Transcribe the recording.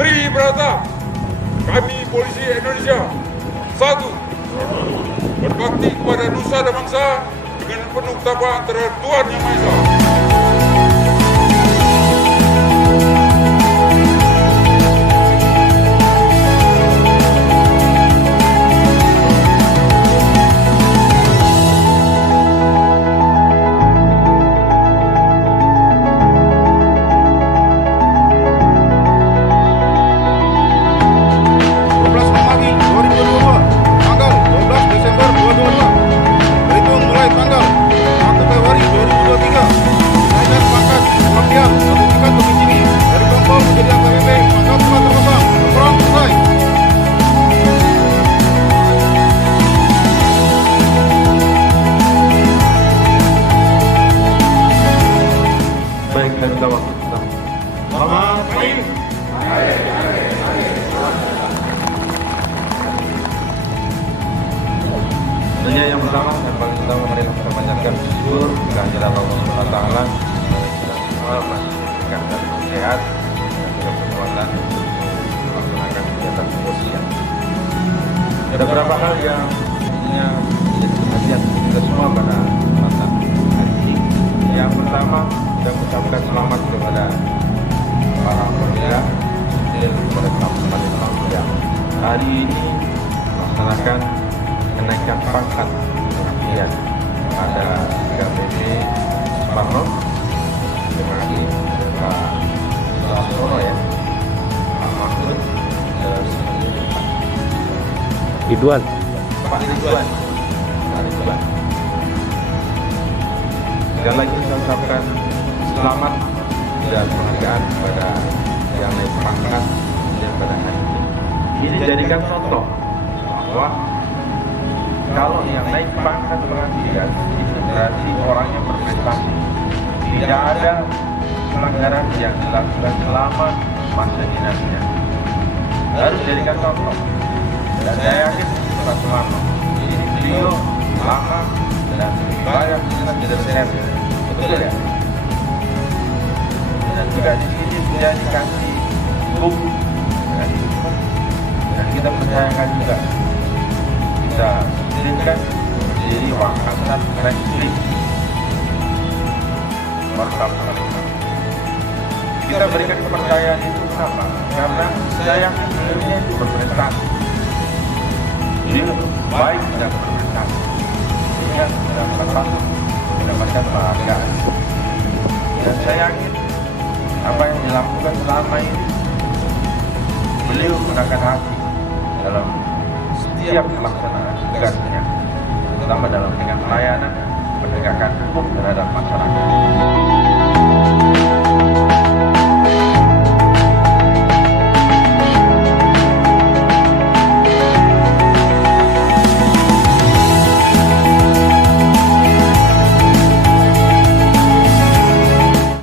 Tribrata, kami Polisi Indonesia. 1. Berbakti kepada nusa dan bangsa dengan penuh takwa terhadap Tuhan Yang Maha Esa. Baik, dan kita waktu kita. Selamat pagi. Tentunya yang pertama dan paling utama mari kita panjatkan syukur kehadiran Allah SWT dan semua masih diberikan dan sehat dan juga kekuatan untuk melaksanakan kegiatan kepolisian. Ada beberapa hal yang tentunya menjadi perhatian kita semua pada masa hari ini. Yang pertama, kita mengucapkan selamat kepada para perwira dan kepada teman-teman yang hari ini melaksanakan kenaikan pangkat kemudian ada KPP Suparno, terima kasih Pak Lasono ya, Pak Mahmud, Ridwan. Pak Ridwan. Sekali lagi saya ucapkan selamat dan penghargaan kepada yang naik pangkat dan pada hari ini. Ini dijadikan contoh bahwa kalau yang naik pangkat penghargaan itu berarti orang yang berprestasi. Tidak ada pelanggaran yang dilakukan selama masa dinasnya. Harus dijadikan contoh. Dan saya yakin Pak Sumarno ini beliau lama dan banyak kita tidak sehat. Betul ya? Dan juga di sini sudah dikasih buku dan kita percayakan juga kita sediakan menjadi Wakasat Reskrim Warkap. Kita berikan kepercayaan itu kenapa? Karena saya yakin beliau itu berprestasi. Beliau baik dan berprestasi sehingga mendapatkan penghargaan. Dan saya yakin apa yang dilakukan selama ini beliau gunakan hati dalam setiap pelaksanaan tugasnya, terutama dalam bidang pelayanan, penegakan hukum